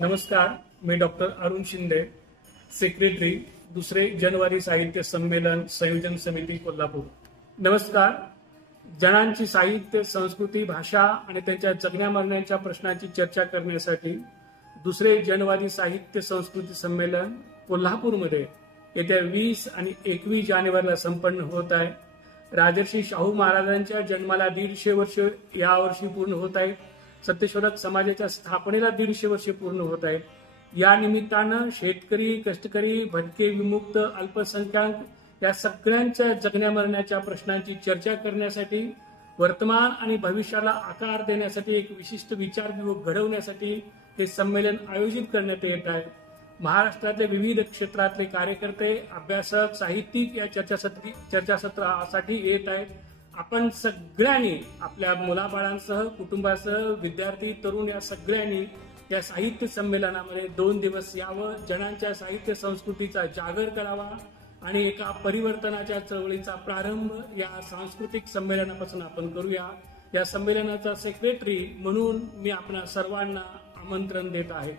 नमस्कार, मी doctor Arun Shinde, secretary दुसरे जानेवारी साहित्य संमेलन संयोजन समिती कोल्हापूर। नमस्कार, जणांची साहित्य, संस्कृती, भाषा आणि त्यांच्या जगण्या मरण्याच्या प्रश्नांची चर्चा करण्यासाठी दुसरे जानेवारी साहित्य संस्कृती संमेलन कोल्हापूरमध्ये येत्या 20 आणि 21 जानेवारीला संपन्न होत आहे। राजर्षी शाहू महाराजांच्या जन्माला 150 वर्ष यावर्षी पूर्ण होत आहेत। सत्यशोधक समाजाच्या स्थापनेला 150 वर्षे पूर्ण होत आहेत। या निमित्तानं शेतकरी, कष्टकरी, भटके, विमुक्त, अल्पसंख्याक या सगळ्यांच्या जगण्या मरण्याच्या प्रश्नांची चर्चा करण्यासाठी, वर्तमान आणि भविष्याला आकार देण्यासाठी, एक विशिष्ट विचार घडवण्यासाठी हे संमेलन आयोजित करण्यात येत आहे। महाराष्ट्रातले विविध क्षेत्रातले कार्यकर्ते, अभ्यासक, साहित्यिक या चर्चासत्रासाठी येत आहेत। आपण सगळ्यांनी आपल्या मुलाबाळांसह, कुटुंबासह, विद्यार्थी, तरुण या सगळ्यांनी या साहित्य संमेलनामध्ये 2 दिवस यावं, जणांच्या साहित्य संस्कृतीचा जागर करावा आणि एका परिवर्तनाच्या चळवळीचा प्रारंभ या सांस्कृतिक संमेलनापासून आपण करूया। या संमेलनाचा सेक्रेटरी म्हणून मी आपणा सर्वांना आमंत्रण देत आहे।